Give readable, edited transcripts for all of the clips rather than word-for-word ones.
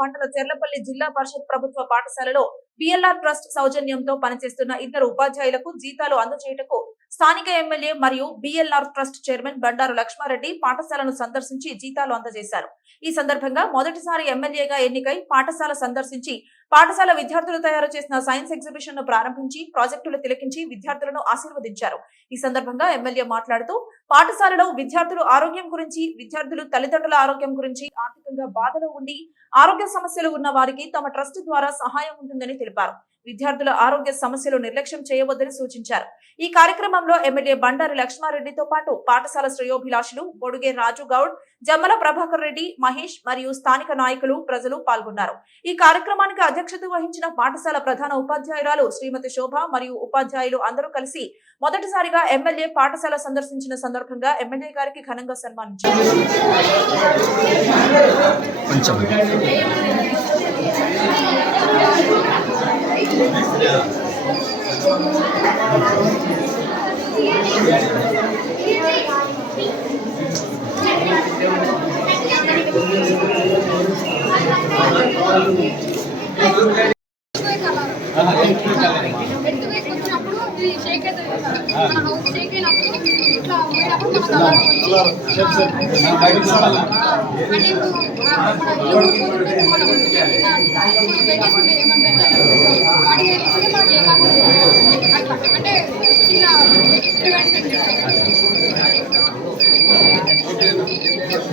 మండల చెర్లపల్లి జిల్లా పరిషత్ ప్రభుత్వ పాఠశాలలో బిఎల్ఆర్ ట్రస్ట్ సౌజన్యంతో పనిచేస్తున్న ఇద్దరు ఉపాధ్యాయులకు జీతాలు అందజేయుటకు స్థానిక ఎమ్మెల్యే మరియు BLR trust chairman Bandaru Lakshmareddy పాఠశాలను సందర్శించి జీతాలు అందజేశారు. ఈ సందర్భంగా మొదటిసారి ఎమ్మెల్యేగా ఎన్నికై పాఠశాల సందర్శించి పాఠశాల విద్యార్థులు తయారు చేసిన సైన్స్ ఎగ్జిబిషన్ ను ప్రారంభించి ప్రాజెక్టులు తిలకించి విద్యార్థులను ఆశీర్వదించారు. ఈ సందర్భంగా ఎమ్మెల్యే మాట్లాడుతూ పాఠశాలలో విద్యార్థుల ఆరోగ్యం గురించి, విద్యార్థులు తల్లిదండ్రుల ఆరోగ్యం గురించి, ఆర్థికంగా బాధలో ఉండి ఆరోగ్య సమస్యలు ఉన్న వారికి తమ ట్రస్ట్ ద్వారా సహాయం ఉంటుందని తెలిపారు. విద్యార్థుల ఆరోగ్య సమస్యలు నిర్లక్ష్యం చేయవద్దని సూచించారు. ఈ కార్యక్రమంలో ఎమ్మెల్యే బండారి లక్ష్మారెడ్డితో పాటు పాఠశాల శ్రేయోభిలాషులు బొడుగే రాజు గౌడ్, జమ్మల ప్రభాకర్ రెడ్డి, మహేష్ మరియు స్థానిక నాయకులు, ప్రజలు పాల్గొన్నారు. ఈ కార్యక్రమానికి అధ్యక్షత వహించిన పాఠశాల ప్రధాన ఉపాధ్యాయురాలు శ్రీమతి శోభ మరియు ఉపాధ్యాయులు అందరూ కలిసి మొదటిసారిగా ఎమ్మెల్యే పాఠశాల సందర్శించిన సందర్భంగా ఎమ్మెల్యే గారికి ఘనంగా సన్మానించారు.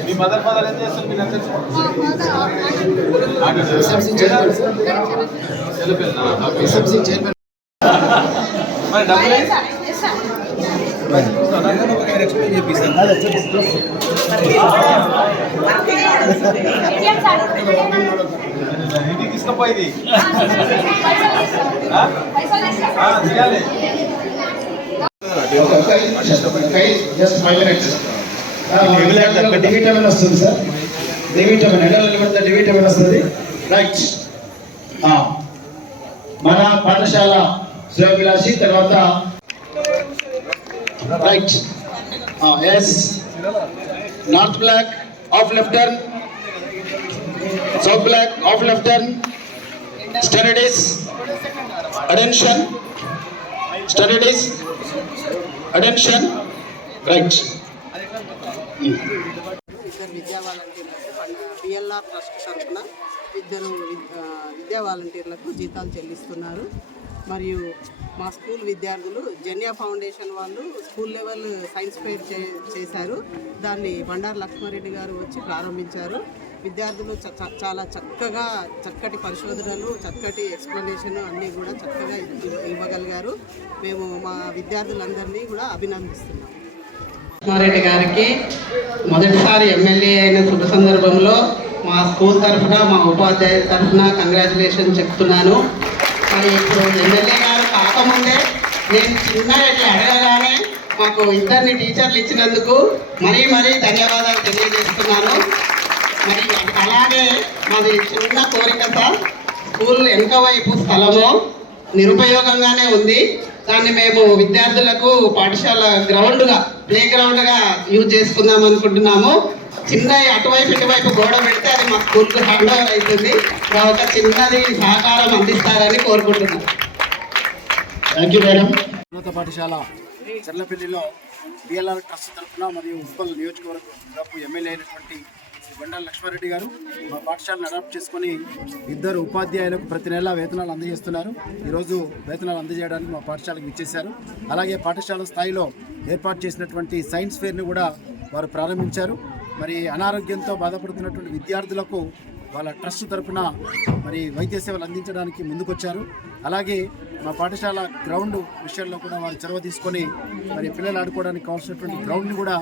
మీ మదర్ ఫాదర్ ఏం చేస్తారు? ఇంటికి తీసుకుపోయింది తీయాలి. డివిటమిన్ వస్తుంది సార్, డివిటమిన్ ఎండలో నిలబడితే డివిటమిన్ వస్తుంది. రైట్, మన పాఠశాల శ్రేయోభిలాషి తర్వాత right yes north block off left turn, south block off left turn, studies attention, studies attention. Right, ఇద్దరు విద్యా వాలంటీర్లకు బిఎల్ఆర్ ట్రస్ట్ తరఫున ఇద్దరు విద్యా వాలంటీర్లకు జీతాలు చెల్లిస్తున్నారు. మరియు మా స్కూల్ విద్యార్థులు జన్యా ఫౌండేషన్ వాళ్ళు స్కూల్ లెవెల్ సైన్స్ ఫెయిర్ చేశారు. దాన్ని బండారు లక్ష్మారెడ్డి గారు వచ్చి ప్రారంభించారు. విద్యార్థులు చాలా చక్కటి పరిశోధనలు, చక్కటి ఎక్స్ప్లెనేషన్ అన్నీ కూడా చక్కగా ఇవ్వగలిగారు. మేము మా విద్యార్థులందరినీ కూడా అభినందిస్తున్నాం. లక్ష్మారెడ్డి గారికి మొదటిసారి ఎమ్మెల్యే అయిన శుభ సందర్భంలో మా స్కూల్ తరఫున, మా ఉపాధ్యాయుల తరఫున కంగ్రాచులేషన్ చెప్తున్నాను. మరి ఇప్పుడు ఎమ్మెల్యే గారు కాకముందే నేను చిన్నగా అడగగానే మాకు ఇద్దరిని టీచర్లు ఇచ్చినందుకు మరీ ధన్యవాదాలు తెలియజేస్తున్నాను. మరి అలాగే మాది చిన్న కోరిక సార్, స్కూల్ వెనుక వైపు స్థలము నిరుపయోగంగానే ఉంది. దాన్ని మేము విద్యార్థులకు పాఠశాల గ్రౌండ్గా, ప్లే గ్రౌండ్గా యూజ్ చేసుకుందాం అనుకుంటున్నాము. చిన్న అటువైపు ఇటువైపు గోడ పెడితే అది మా స్కూల్కి హ్యాండ్ ఓవర్ అవుతుంది. ఒక చిన్నది సహకారం అందిస్తారని కోరుకుంటున్నాం. Thank you madam. ఉన్నత పాఠశాల చెర్లపల్లిలో బిఎల్ఆర్ ట్రస్ట్ తరఫున మరియు ఉప్పల్ నియోజకవర్గ ఎమ్మెల్యే అయినటువంటి బండారు లక్ష్మారెడ్డి గారు మా పాఠశాలను అడాప్ట్ చేసుకొని ఇద్దరు ఉపాధ్యాయులకు ప్రతి నెల వేతనాలు అందజేస్తున్నారు. ఈరోజు వేతనాలు అందజేయడానికి మా పాఠశాలకు ఇచ్చేశారు. అలాగే పాఠశాల స్థాయిలో ఏర్పాటు చేసినటువంటి సైన్స్ ఫెయిర్ని కూడా వారు ప్రారంభించారు. మరి అనారోగ్యంతో బాధపడుతున్నటువంటి విద్యార్థులకు వాళ్ళ ట్రస్ట్ తరఫున మరి వైద్య సేవలు అందించడానికి ముందుకొచ్చారు. అలాగే మా పాఠశాల గ్రౌండ్ విషయంలో కూడా వారు చొరవ తీసుకొని మరి పిల్లలు ఆడుకోవడానికి కావాల్సినటువంటి గ్రౌండ్ని కూడా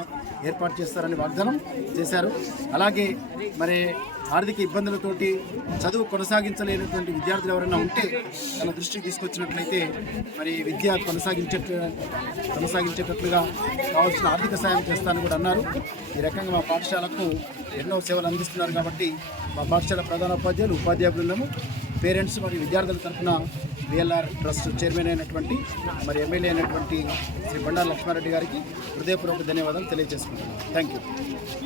ఏర్పాటు చేస్తారని వాగ్దానం చేశారు. అలాగే మరి ఆర్థిక ఇబ్బందులతోటి చదువు కొనసాగించలేనటువంటి విద్యార్థులు ఎవరైనా ఉంటే తన దృష్టికి తీసుకొచ్చినట్లయితే మరి విద్య కొనసాగించేటట్లుగా కావాల్సిన ఆర్థిక సాయం చేస్తానని కూడా అన్నారు. ఈ రకంగా మా పాఠశాలకు ఎన్నో సేవలు అందిస్తున్నారు. కాబట్టి మా పాఠశాల ప్రధాన ఉపాధ్యాయులు, ఉపాధ్యాయ బృందము, పేరెంట్స్ మరియు విద్యార్థుల తరఫున బిఎల్ఆర్ ట్రస్ట్ చైర్మన్ అయినటువంటి మరి ఎమ్మెల్యే అయినటువంటి శ్రీ బండారు లక్ష్మారెడ్డి గారికి హృదయపూర్వక ధన్యవాదాలు తెలియజేసుకుంటున్నాను. Thank you.